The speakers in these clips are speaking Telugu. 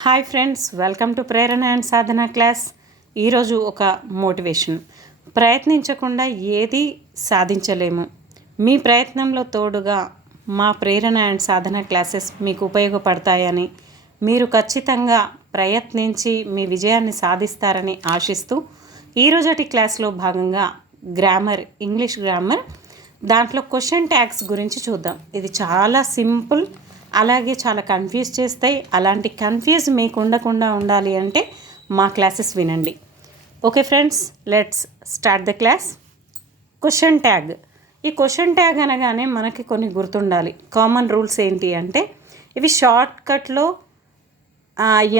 Hi friends, welcome to Prerana and Sadhana class. ఈరోజు ఒక మోటివేషన్. ప్రయత్నించకుండా ఏది సాధించలేము. మీ ప్రయత్నంలో తోడుగా మా ప్రేరణ అండ్ సాధన క్లాసెస్ మీకు ఉపయోగపడతాయని, మీరు ఖచ్చితంగా ప్రయత్నించి మీ విజయాన్ని సాధిస్తారని ఆశిస్తూ ఈరోజటి క్లాస్లో భాగంగా ఇంగ్లీష్ గ్రామర్ దాంట్లో క్వశ్చన్ ట్యాగ్స్ గురించి చూద్దాం. ఇది చాలా సింపుల్, అలాగే చాలా కన్ఫ్యూజ్ చేస్తాయి. అలాంటి కన్ఫ్యూజ్ మీకు ఉండకుండా ఉండాలి అంటే మా క్లాసెస్ వినండి. Okay friends, let's start the class. Question tag. ఈ క్వశ్చన్ ట్యాగ్ అనగానే మనకి కొన్ని గుర్తుండాలి. కామన్ రూల్స్ ఏంటి అంటే, ఇవి షార్ట్ కట్లో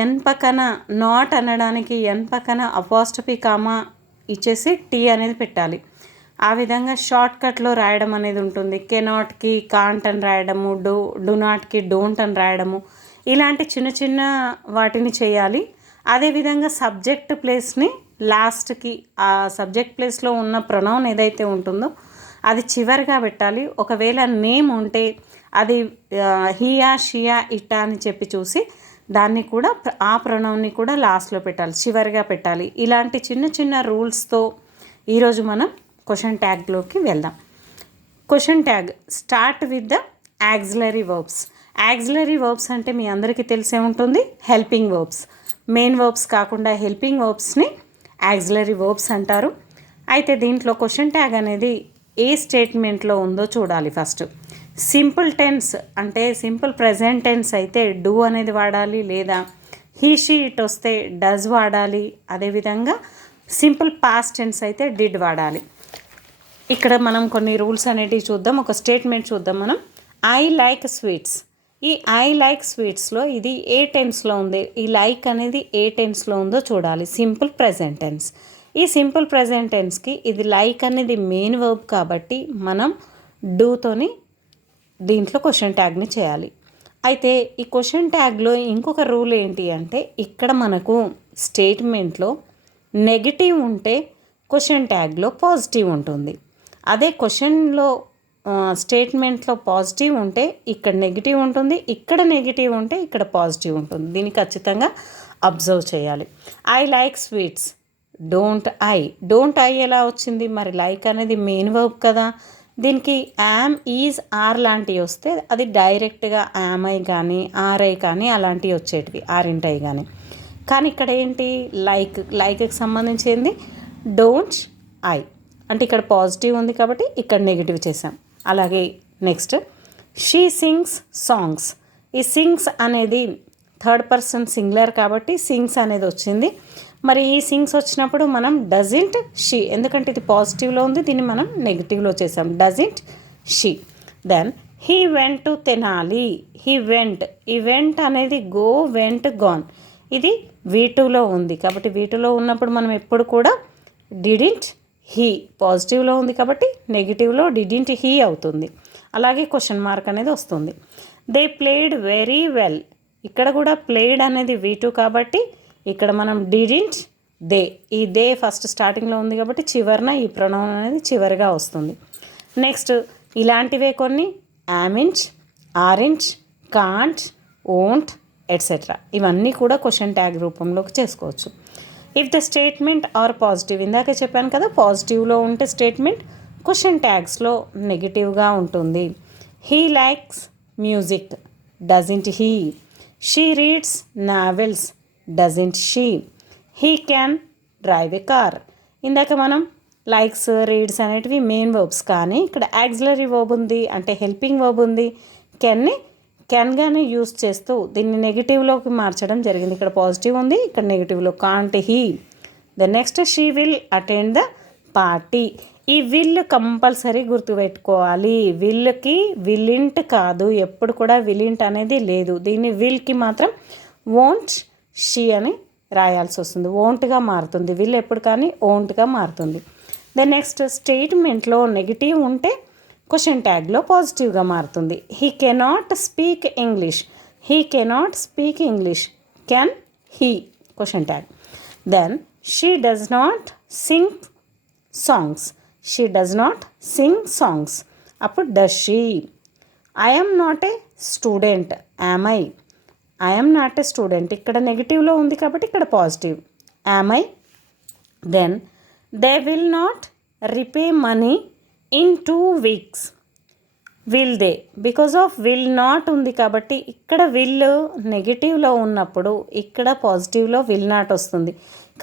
ఎన్ పక్కన నాట్ అనడానికి ఎన్ పక్కన అపాస్ట్రఫీ కామా ఇచ్చేసి టీ అనేది పెట్టాలి. ఆ విధంగా షార్ట్ కట్లో రాయడం అనేది ఉంటుంది. కెనాట్కి కాంట్ అని రాయడము, డు నాట్కి డోంట్ అని రాయడము, ఇలాంటి చిన్న చిన్న వాటిని చేయాలి. అదేవిధంగా సబ్జెక్ట్ ప్లేస్ని లాస్ట్కి, ఆ సబ్జెక్ట్ ప్లేస్లో ఉన్న ప్రొనౌన్ ఏదైతే ఉంటుందో అది చివరిగా పెట్టాలి. ఒకవేళ నేమ్ ఉంటే అది హియా షియా ఇట్టా అని చెప్పి చూసి దాన్ని కూడా ఆ ప్రొనౌన్ని కూడా లాస్ట్లో పెట్టాలి, చివరిగా పెట్టాలి. ఇలాంటి చిన్న చిన్న రూల్స్తో ఈరోజు మనం క్వశ్చన్ ట్యాగ్లోకి వెళ్దాం. Question tag start with the auxiliary verbs. Auxiliary verbs అంటే మీ అందరికీ తెలిసే ఉంటుంది, హెల్పింగ్ వర్బ్స్. మెయిన్ వర్బ్స్ కాకుండా హెల్పింగ్ వర్బ్స్ని యాక్సిలరీ వర్బ్స్ అంటారు. అయితే దీంట్లో క్వశ్చన్ ట్యాగ్ అనేది ఏ స్టేట్మెంట్లో ఉందో చూడాలి. ఫస్ట్ సింపుల్ టెన్స్ అంటే సింపుల్ ప్రెజెంట్ టెన్స్ అయితే డూ అనేది వాడాలి, లేదా హీ షీ ఇట్ వస్తే డస్ వాడాలి. అదేవిధంగా సింపుల్ పాస్ట్ టెన్స్ అయితే డిడ్ వాడాలి. ఇక్కడ మనం కొన్ని రూల్స్ అనేటివి చూద్దాం. ఒక స్టేట్మెంట్ చూద్దాం మనం. I like sweets. ఈ ఐ లైక్ స్వీట్స్లో ఇది ఏ టెన్స్లో ఉంది, ఈ లైక్ అనేది ఏ టెన్స్లో ఉందో చూడాలి. Simple present tense. ఈ సింపుల్ ప్రెజెంట్ టెన్స్కి ఇది లైక్ అనేది మెయిన్ వర్బ్ కాబట్టి మనం డూతోని దీంట్లో క్వశ్చన్ ట్యాగ్ని చేయాలి. అయితే ఈ క్వశ్చన్ ట్యాగ్లో ఇంకొక రూల్ ఏంటి అంటే, ఇక్కడ మనకు స్టేట్మెంట్లో నెగిటివ్ ఉంటే క్వశ్చన్ ట్యాగ్లో పాజిటివ్ ఉంటుంది. అదే క్వశ్చన్లో స్టేట్మెంట్లో పాజిటివ్ ఉంటే ఇక్కడ నెగిటివ్ ఉంటుంది, ఇక్కడ నెగిటివ్ ఉంటే ఇక్కడ పాజిటివ్ ఉంటుంది. దీన్ని ఖచ్చితంగా అబ్జర్వ్ చేయాలి. I like sweets, don't I ఎలా వచ్చింది? మరి లైక్ అనేది మెయిన్ వర్బ్ కదా, దీనికి యామ్, ఈజ్, ఆర్ లాంటివి వస్తే అది డైరెక్ట్గా యామ్ ఐ కానీ ఆర్ ఐ కానీ అలాంటివి వచ్చేటివి, ఆరింట్ ఐ కానీ. కానీ ఇక్కడ ఏంటి, లైక్కి సంబంధించింది డోంట్ ఐ అంటే ఇక్కడ పాజిటివ్ ఉంది కాబట్టి ఇక్కడ నెగిటివ్ చేసాం. అలాగే నెక్స్ట్ షీ సింగ్స్ సాంగ్స్. ఈ సింగ్స్ అనేది థర్డ్ పర్సన్ సింగులర్ కాబట్టి సింగ్స్ అనేది వచ్చింది. మరి ఈ సింగ్స్ వచ్చినప్పుడు మనం డజంట్ షీ, ఎందుకంటే ఇది పాజిటివ్లో ఉంది, దీన్ని మనం నెగిటివ్లో చేసాం, doesn't she. Then he went to Tenali. ఈ వెంట్ అనేది గో, వెంట్, గాన్. ఇది V2లో ఉంది కాబట్టి V2లో ఉన్నప్పుడు మనం ఎప్పుడు కూడా డిడింట్ హీ, పాజిటివ్లో ఉంది కాబట్టి నెగిటివ్లో డిడింట్ హీ అవుతుంది. అలాగే క్వశ్చన్ మార్క్ అనేది వస్తుంది. They played very well. ఇక్కడ కూడా ప్లేడ్ అనేది V2 కాబట్టి ఇక్కడ మనం డిడింట్ దే, ఈ దే ఫస్ట్ స్టార్టింగ్లో ఉంది కాబట్టి చివరిన ఈ ప్రొనౌన్ అనేది చివరిగా వస్తుంది. నెక్స్ట్ ఇలాంటివే కొన్ని amn't, aren't, can't, won't etcetera, ఇవన్నీ కూడా క్వశ్చన్ ట్యాగ్ రూపంలోకి చేసుకోవచ్చు. If the statement are positive, ఇందాక చెప్పాను కదా, పాజిటివ్లో ఉంటే స్టేట్మెంట్ క్వశ్చన్ ట్యాగ్స్లో నెగిటివ్గా ఉంటుంది. He likes music, doesn't he. She reads novels, doesn't she. He can drive a car. ఇందాక మనం లైక్స్, రీడ్స్ అనేటివి మెయిన్ వర్బ్స్, కానీ ఇక్కడ యాక్సిలరీ వర్బ్ ఉంది అంటే హెల్పింగ్ వర్బ్ ఉంది. కెన్గానే యూస్ చేస్తూ దీన్ని నెగిటివ్లోకి మార్చడం జరిగింది. ఇక్కడ పాజిటివ్ ఉంది, ఇక్కడ నెగిటివ్లో can't he. The next she will attend the party. ఈ విల్ కంపల్సరీ గుర్తుపెట్టుకోవాలి. విల్కి విలింట్ కాదు, ఎప్పుడు కూడా విలింట్ అనేది లేదు. దీన్ని విల్కి మాత్రం వోంట్ షీ అని రాయాల్సి వస్తుంది, వోంట్గా మారుతుంది. విల్ ఎప్పుడు కానీ ఓంట్గా మారుతుంది. ద నెక్స్ట్ స్టేట్మెంట్లో నెగిటివ్ ఉంటే క్వశ్చన్ ట్యాగ్లో పాజిటివ్గా మారుతుంది. He cannot speak English. Can he question tag. Then she does not sing songs. అప్పుడు does she. I am not a student, am I. I'm not a student, ఇక్కడ నెగిటివ్లో ఉంది కాబట్టి ఇక్కడ positive. Am I, then they will not repay money in 2 weeks. Will they, because of will not ఉంది కాబట్టి ఇక్కడ విల్ నెగిటివ్లో ఉన్నప్పుడు ఇక్కడ పాజిటివ్లో విల్ నాట్ వస్తుంది.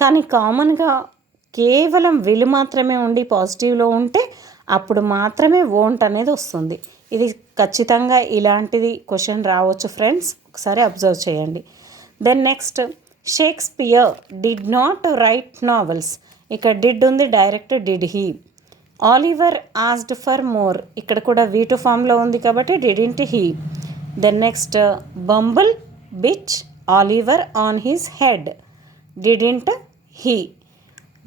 కానీ కామన్గా కేవలం విల్ మాత్రమే ఉండి పాజిటివ్లో ఉంటే అప్పుడు మాత్రమే వోంట్ అనేది వస్తుంది. ఇది ఖచ్చితంగా ఇలాంటిది క్వశ్చన్ రావచ్చు ఫ్రెండ్స్, ఒకసారి అబ్జర్వ్ చేయండి. Then next, Shakespeare did not write novels. ఇక్కడ డిడ్ ఉంది, direct did he. Oliver asked for more, ఇక్కడ కూడా V2 ఫామ్లో ఉంది కాబట్టి didn't he. Then next, Bumble beat Oliver on his head, didn't he.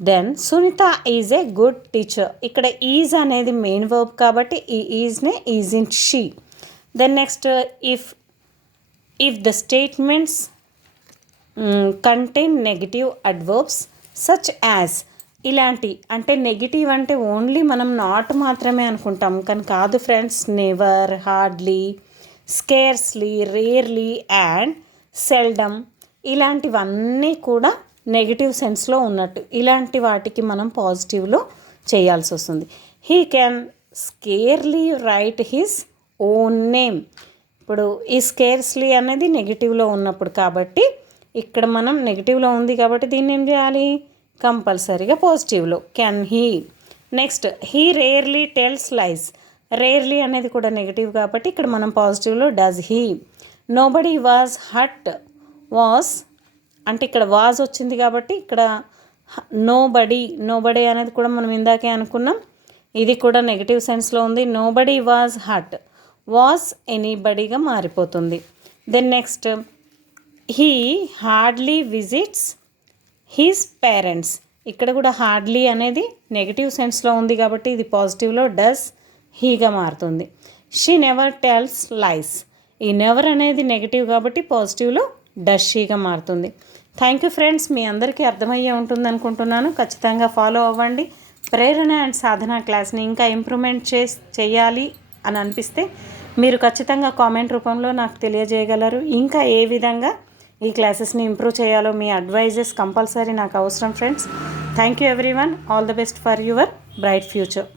Then Sunita is a good teacher, ఇక్కడ ఈజ్ అనేది మెయిన్ వర్బ్ కాబట్టి ఈ ఈజ్నే is in she. Then next, if the statements contain negative adverbs such as, ఇలాంటి అంటే నెగిటివ్ అంటే ఓన్లీ మనం నాట్ మాత్రమే అనుకుంటాం, కానీ కాదు friends. Never, hardly, scarcely, rarely and seldom, ఇలాంటివన్నీ కూడా నెగిటివ్ సెన్స్లో ఉన్నట్టు. ఇలాంటి వాటికి మనం పాజిటివ్లో చేయాల్సి వస్తుంది. He can scarcely write his own name. ఇప్పుడు ఈ స్కేర్స్లీ అనేది నెగిటివ్లో ఉన్నప్పుడు కాబట్టి ఇక్కడ మనం నెగిటివ్లో ఉంది కాబట్టి దీన్ని ఏం చేయాలి, కంపల్సరీగా పాజిటివ్లో. Can he. Next, he rarely tells lies, rarely అనేది కూడా నెగిటివ్ కాబట్టి ఇక్కడ మనం పాజిటివ్లో does he. Nobody was hurt, was అంటే ఇక్కడ వాజ్ వచ్చింది కాబట్టి ఇక్కడ నోబడీ అనేది కూడా మనం ఇందాకే అనుకున్నాం, ఇది కూడా నెగిటివ్ సెన్స్లో ఉంది. నోబడీ వాజ్ హర్ట్, వాజ్ ఎనీబడీగా మారిపోతుంది. Then next, he hardly visits his parents, ఇక్కడ కూడా హార్డ్లీ అనేది నెగిటివ్ సెన్స్లో ఉంది కాబట్టి ఇది పాజిటివ్లో డస్ హీగా మారుతుంది. షీ నెవర్ టెల్స్ లైస్, ఈ నెవర్ అనేది నెగిటివ్ కాబట్టి పాజిటివ్లో డస్ షీగా మారుతుంది. థ్యాంక్ యూ ఫ్రెండ్స్, మీ అందరికీ అర్థమయ్యే ఉంటుంది అనుకుంటున్నాను. ఖచ్చితంగా ఫాలో అవ్వండి. ప్రేరణ అండ్ సాధన క్లాస్ని ఇంకా ఇంప్రూవ్మెంట్ చేయాలి అని అనిపిస్తే మీరు ఖచ్చితంగా కామెంట్ రూపంలో నాకు తెలియజేయగలరు. ఇంకా ఏ విధంగా ఈ క్లాసెస్ని ఇంప్రూవ్ చేయాలో మీ అడ్వైజెస్ కంపల్సరీ నాకు అవసరం friends. Thank you everyone. All the best for your bright future.